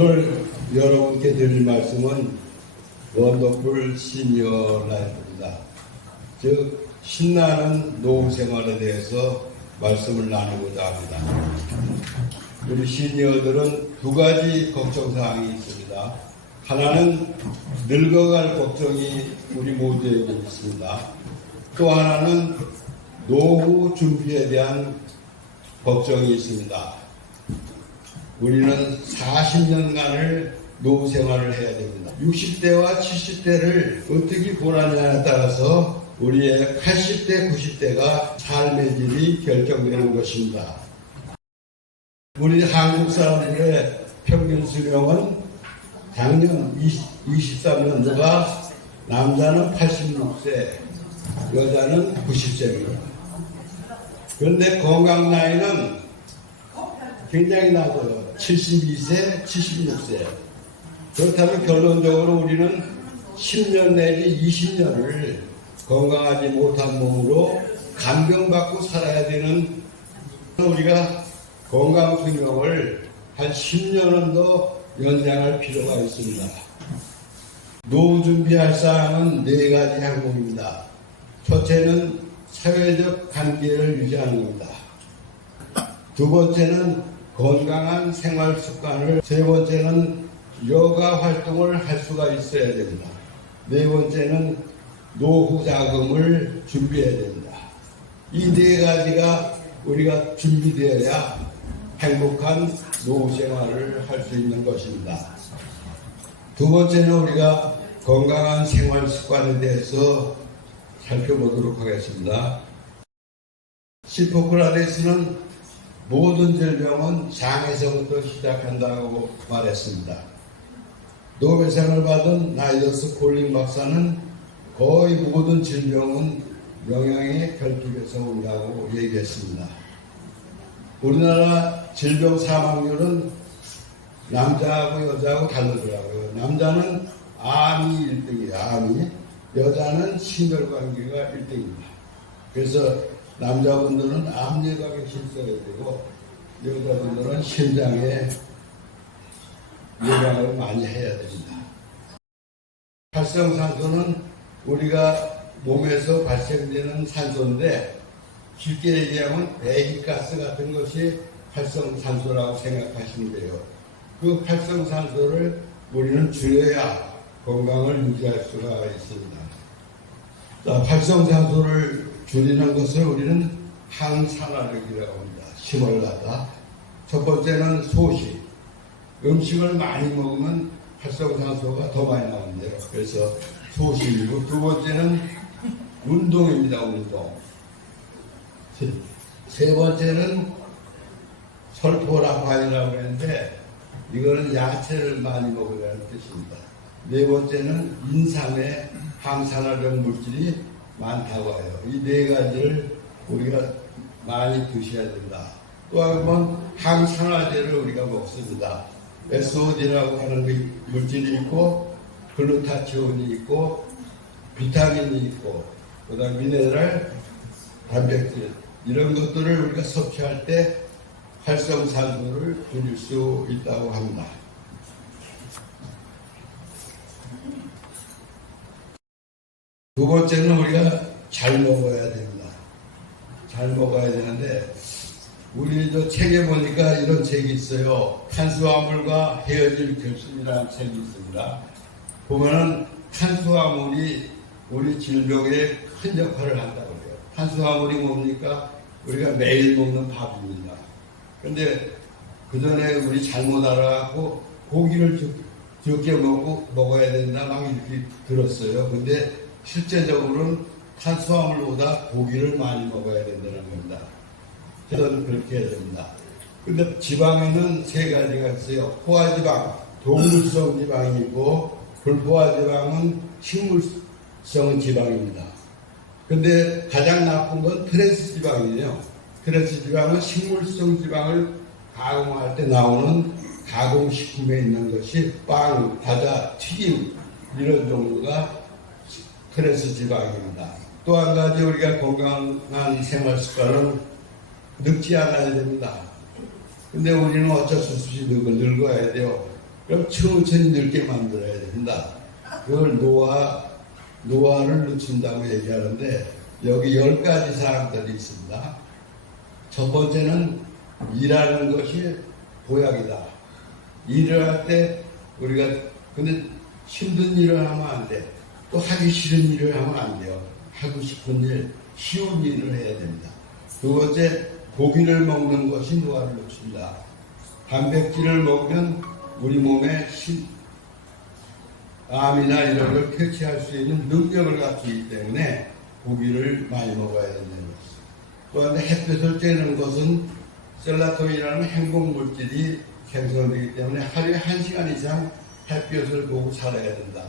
오늘 여러분께 드릴 말씀은 원더풀 시니어 라이프입니다. 즉 신나는 노후 생활에 대해서 말씀을 나누고자 합니다. 우리 시니어들은 두 가지 걱정사항이 있습니다. 하나는 늙어갈 걱정이 우리 모두에게 있습니다. 또 하나는 노후 준비에 대한 걱정이 있습니다. 우리는 40년간을 노후 생활을 해야 됩니다. 60대와 70대를 어떻게 보느냐에 따라서 우리의 80대, 90대가 삶의 질이 결정되는 것입니다. 우리 한국 사람들의 평균 수명은 작년 23년도가 남자는 86세, 여자는 90세입니다. 그런데 건강 나이는 굉장히 낮아요. 72세, 76세. 그렇다면 결론적으로 우리는 10년 내지 20년을 건강하지 못한 몸으로 간병받고 살아야 되는, 우리가 건강 수명을 한 10년은 더 연장할 필요가 있습니다. 노후 준비할 사항은 4가지 항목입니다. 첫째는 사회적 관계를 유지하는 겁니다. 두 번째는 건강한 생활 습관을, 세 번째는 여가 활동을 할 수가 있어야 됩니다. 네 번째는 노후 자금을 준비해야 됩니다. 이 4가지가 우리가 준비되어야 행복한 노후 생활을 할 수 있는 것입니다. 두 번째는 우리가 건강한 생활 습관에 대해서 살펴보도록 하겠습니다. 히포크라테스는 모든 질병은 장에서부터 시작한다고 말했습니다. 노벨상을 받은 나이더스 콜링 박사는 거의 모든 질병은 영양의 결핍에서 온다고 얘기했습니다. 우리나라 질병 사망률은 남자하고 여자하고 다르더라고요. 남자는 암이 1등이에요. 암이. 여자는 심혈관계가 1등입니다. 그래서 남자분들은 암 예방에 힘써야 되고 여자분들은 심장에 예방을 많이 해야 됩니다. 활성산소는 우리가 몸에서 발생되는 산소인데 쉽게 얘기하면 배기가스 같은 것이 활성산소라고 생각하시면 돼요. 그 활성산소를 우리는 줄여야 건강을 유지할 수가 있습니다. 자, 활성산소를 줄이는 것을 우리는 항산화력이라고 합니다. 힘을 갖다. 첫 번째는 소식. 음식을 많이 먹으면 활성산소가 더 많이 나오는데요. 그래서 소식이고, 두 번째는 운동입니다. 운동. 세 번째는 설포라파이라고 하는데 이거는 야채를 많이 먹으라는 뜻입니다. 네 번째는 인삼에 항산화력 물질이 많다고 해요. 이 4가지를 우리가 많이 드셔야 된다. 또 한 번 항산화제를 우리가 먹습니다. SOD라고 하는 물질이 있고 글루타치온이 있고 비타민이 있고 그다음 미네랄, 단백질 이런 것들을 우리가 섭취할 때 활성산소를 줄일 수 있다고 합니다. 두 번째는 우리가 잘 먹어야 됩니다. 잘 먹어야 되는데 우리 저 책에 보니까 이런 책이 있어요. 탄수화물과 헤어질 결심이라는 책이 있습니다. 보면은 탄수화물이 우리 질병에 큰 역할을 한다고 해요. 탄수화물이 뭡니까? 우리가 매일 먹는 밥입니다. 근데 그 전에 우리 잘못 알아갖고 고기를 적게 먹어야 된다 막 이렇게 들었어요. 근데 실제적으로는 탄수화물보다 고기를 많이 먹어야 된다는 겁니다. 저는 그렇게 해야 됩니다. 근데 지방에는 3가지가 있어요. 포화지방, 동물성 지방이 있고 불포화지방은 식물성 지방입니다. 근데 가장 나쁜 건 트랜스 지방이에요. 트랜스 지방은 식물성 지방을 가공할 때 나오는 가공식품에 있는 것이 빵, 과자, 튀김 이런 종류가 트랜스 지방입니다. 또 한 가지 우리가 건강한 생활 습관은 늙지 않아야 됩니다. 근데 우리는 어쩔 수 없이 늙어야 돼요. 그럼 천천히 늙게 만들어야 된다. 그걸 노화를 늦춘다고 얘기하는데 여기 10가지 사항들이 있습니다. 첫 번째는 일하는 것이 보약이다. 일을 할 때 우리가 근데 힘든 일을 하면 안 돼. 또 하기 싫은 일을 하면 안 돼요. 하고 싶은 일, 쉬운 일을 해야 됩니다. 두 번째, 고기를 먹는 것이 노화를 늦춘다. 단백질을 먹으면 우리 몸에 암이나 이런 걸 퇴치할 수 있는 능력을 갖추기 때문에 고기를 많이 먹어야 된다는 것이죠. 또한 햇볕을 쬐는 것은 셀라토닌이라는 행복물질이 생성되기 때문에 하루에 1시간 이상 햇볕을 보고 살아야 된다.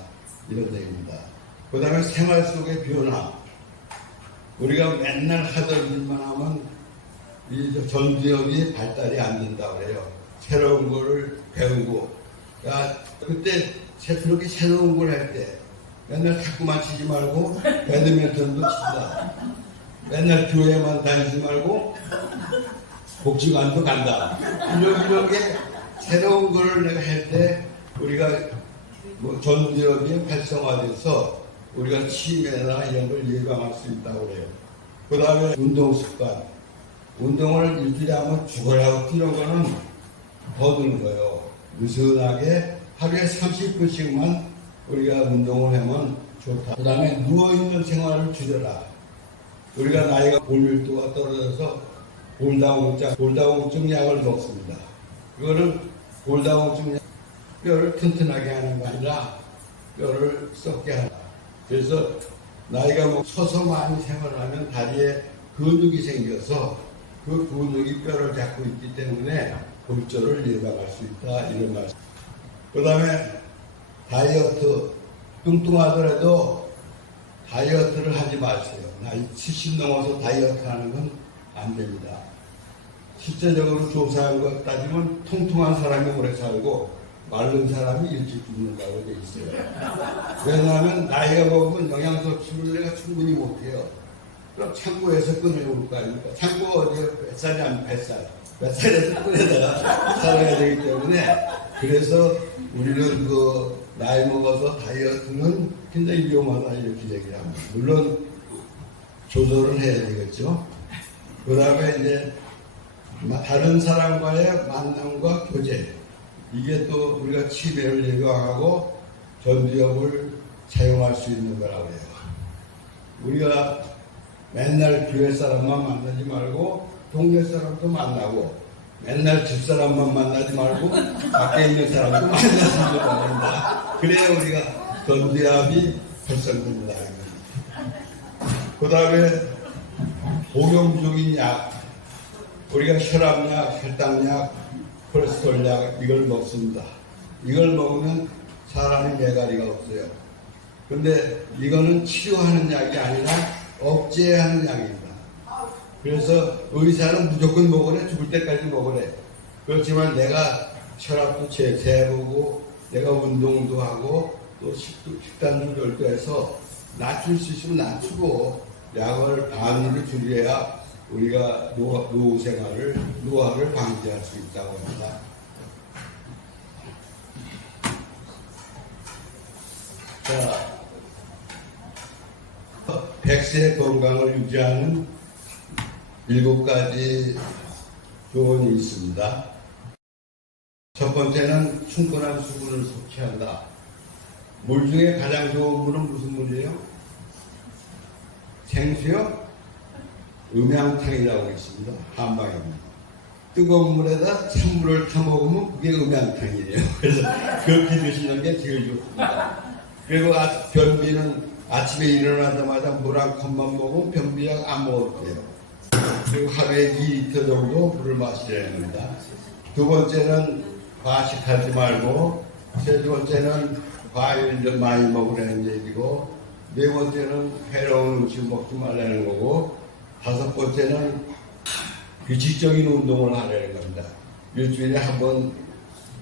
이런 얘기입니다. 그 다음에 생활 속의 변화. 우리가 맨날 하던 일만 하면 이 전두엽이 발달이 안 된다고 그래요. 새로운 거를 배우고. 그때 그렇게 새로운 걸 할 때 맨날 탁구만 치지 말고 배드민턴도 치자. 맨날 교회만 다니지 말고 복지관도 간다. 이런 게 새로운 걸 내가 할 때 우리가 전두엽이 활성화돼서 우리가 치매나 이런 걸 예방할 수 있다고 그래요. 그 다음에 운동 습관. 운동을 일주일에 한번 죽어라고 뛰는 거는 더 늙어요. 느슨하게 하루에 30분씩만 우리가 운동을 하면 좋다. 그 다음에 누워있는 생활을 줄여라. 우리가 나이가 골밀도가 떨어져서 골다공증 약을 먹습니다. 그거는 골다공증 약, 뼈를 튼튼하게 하는 게 아니라 뼈를 썩게 한다. 그래서 나이가 서서 많이 생활을 하면 다리에 근육이 생겨서 그 근육이 뼈를 잡고 있기 때문에 골절을 예방할 수 있다. 이런 말씀. 그 다음에 다이어트, 뚱뚱하더라도 다이어트를 하지 마세요. 나이 70 넘어서 다이어트 하는 건 안 됩니다. 실제적으로 조사한 것 따지면 통통한 사람이 오래 살고 마른 사람이 일찍 죽는다고 돼 있어요. 왜냐하면 나이가 먹으면 영양소 섭취를 내가 충분히 못해요. 그럼 창고에서 꺼내올 거 아닙니까? 창고 어디에 뱃살이 뱃살에서 꺼내다가 살아야 되기 때문에 그래서 우리는 나이 먹어서 다이어트는 굉장히 위험하다 이렇게 얘기를 합니다. 물론 조절을 해야 되겠죠. 그 다음에 이제 다른 사람과의 만남과 교제. 이게 또 우리가 치매를 예방하고 전두엽을 사용할 수 있는 거라고 해요. 우리가 맨날 교회 사람만 만나지 말고 동네 사람도 만나고 맨날 집사람만 만나지 말고 밖에 있는 사람도 만났으면 바랍니다. 그래야 우리가 전두엽이 활성됩니다. 그 다음에 복용적인 약, 우리가 혈압약, 혈당약, 콜레스테롤약 이걸 먹습니다. 이걸 먹으면 사람이 매가리가 없어요. 근데 이거는 치료하는 약이 아니라 억제하는 약입니다. 그래서 의사는 무조건 먹으래, 죽을 때까지 먹으래. 그렇지만 내가 혈압도 재보고 내가 운동도 하고 또 식단 조절도 해서 낮출 수 있으면 낮추고 약을 반으로 줄여야 우리가 노화를 방지할 수 있다고 합니다. 자, 100세 건강을 유지하는 7가지 조언이 있습니다. 첫 번째는 충분한 수분을 섭취한다. 물 중에 가장 좋은 물은 무슨 물이에요? 생수요? 음양탕이라고 있습니다. 한방입니다. 뜨거운 물에다 찬물을 타먹으면 그게 음양탕이에요. 그래서 그렇게 드시는 게 제일 좋습니다. 그리고 변비는 아침에 일어나자마자 물 한 컵만 먹으면 변비약 안 먹어도 돼요. 그리고 하루에 2리터 정도 물을 마시려야 합니다. 두 번째는 과식하지 말고, 세 번째는 과일을 많이 먹으라는 얘기고, 네 번째는 해로운 음식 먹지 말라는 거고, 다섯 번째는 규칙적인 운동을 하라는 겁니다. 일주일에 한 번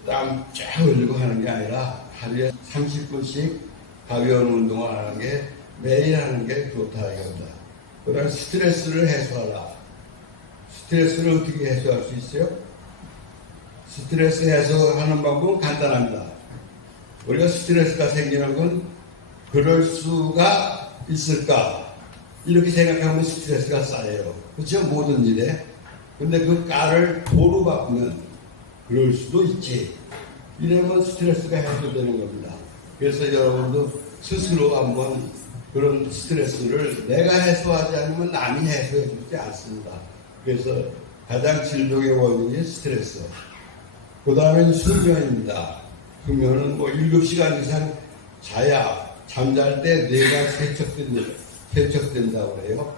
땀 쫙 흘리고 하는 게 아니라 하루에 30분씩 가벼운 운동을 하는 게 매일 하는 게 좋다 이겁니다. 그 다음에 스트레스를 해소하라. 스트레스를 어떻게 해소할 수 있어요? 스트레스 해소하는 방법은 간단합니다. 우리가 스트레스가 생기는 건 그럴 수가 있을까? 이렇게 생각하면 스트레스가 쌓여요. 그렇죠? 모든 일에. 근데 그 까를 도로 바꾸면 그럴 수도 있지. 이러면 스트레스가 해소되는 겁니다. 그래서 여러분도 스스로 한번 그런 스트레스를 내가 해소하지 않으면 남이 해소해 주지 않습니다. 그래서 가장 질병의 원인이 스트레스. 그 다음에 수면입니다. 수면은 뭐 7시간 이상 자야 잠잘 때 뇌가 세척된다고 해요.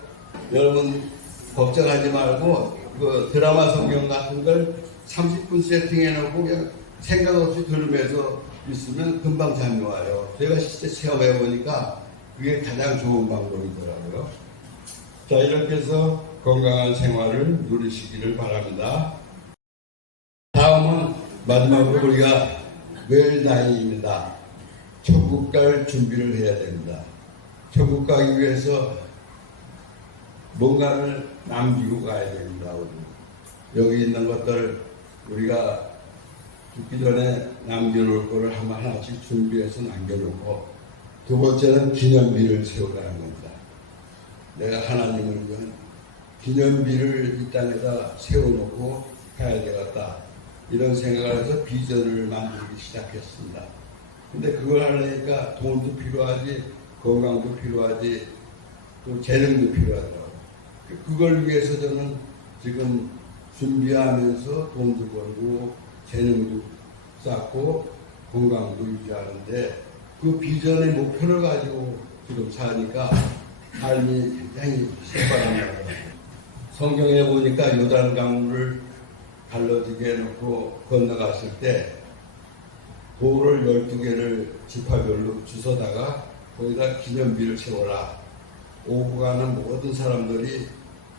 여러분 걱정하지 말고 그 드라마 성경 같은 걸 30분 세팅해 놓고 그냥 생각 없이 들으면서 있으면 금방 잠이 와요. 제가 실제 체험해 보니까 그게 가장 좋은 방법이더라고요. 자, 이렇게 해서 건강한 생활을 누리시기를 바랍니다. 다음은 마지막으로 우리가 웰다잉입니다. 천국 갈 준비를 해야 됩니다. 천국 가기 위해서 뭔가를 남기고 가야 됩니다. 여기 있는 것들 우리가 죽기 전에 남겨놓을 거를 하나씩 준비해서 남겨놓고, 두 번째는 기념비를 세우라는 겁니다. 내가 하나님을 위한 기념비를 이 땅에다 세워놓고 가야 되겠다, 이런 생각을 해서 비전을 만들기 시작했습니다. 근데 그걸 하려니까 돈도 필요하지, 건강도 필요하지, 또 재능도 필요하더라고요. 그걸 위해서 저는 지금 준비하면서 돈도 벌고 재능도 쌓고 건강도 유지하는데, 그 비전의 목표를 가지고 지금 사니까 삶이 굉장히 신박합니다. 성경에 보니까 요단강을 갈라지게 해놓고 건너갔을 때 돌을 12개를 지파별로 주워다가 거기다 기념비를 세워라. 오고 가는 모든 사람들이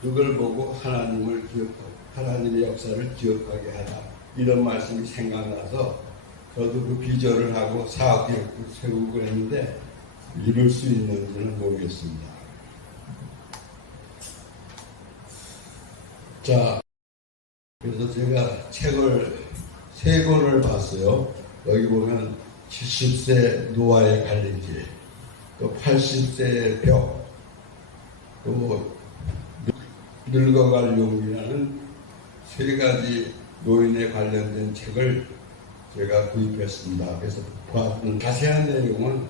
그걸 보고 하나님을 기억하고 하나님의 역사를 기억하게 하라, 이런 말씀이 생각나서 저도 그 비전을 하고 사업계획도 세우고 했는데 이룰 수 있는지는 모르겠습니다. 자, 그래서 제가 책을 3권을 봤어요. 여기 보면 70세 노아의 갈린 길, 또 80세의 벽, 또 늙어갈 용기라는 3가지 노인에 관련된 책을 제가 구입했습니다. 그래서 자세한 내용은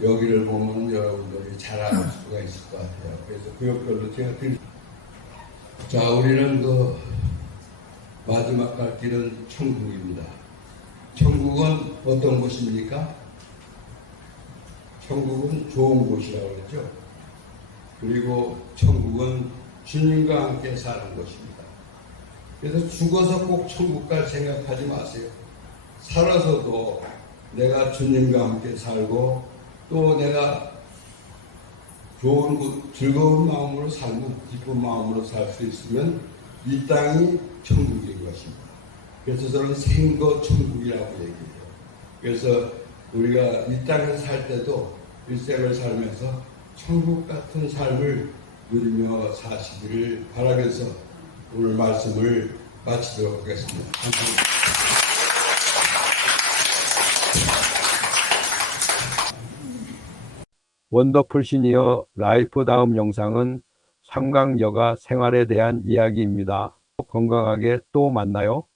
여기를 보면 여러분들이 잘 알 수가 있을 것 같아요. 그래서 구역별로 제가 자, 우리는 그 마지막 갈 길은 천국입니다. 천국은 어떤 곳입니까? 천국은 좋은 곳이라고 그랬죠. 그리고 천국은 주님과 함께 사는 곳입니다. 그래서 죽어서 꼭 천국 갈 생각하지 마세요. 살아서도 내가 주님과 함께 살고 또 내가 좋은 곳, 즐거운 마음으로 살고 기쁜 마음으로 살 수 있으면 이 땅이 천국인 것입니다. 그래서 저는 생거 천국이라고 얘기해요. 그래서 우리가 이 땅에 살 때도 일생을 살면서 천국 같은 삶을 누리며 사시기를 바라면서 오늘 말씀을 마치도록 하겠습니다. 감사합니다. 원더풀 시니어 라이프 다음 영상은 삼강여가 생활에 대한 이야기입니다. 건강하게 또 만나요.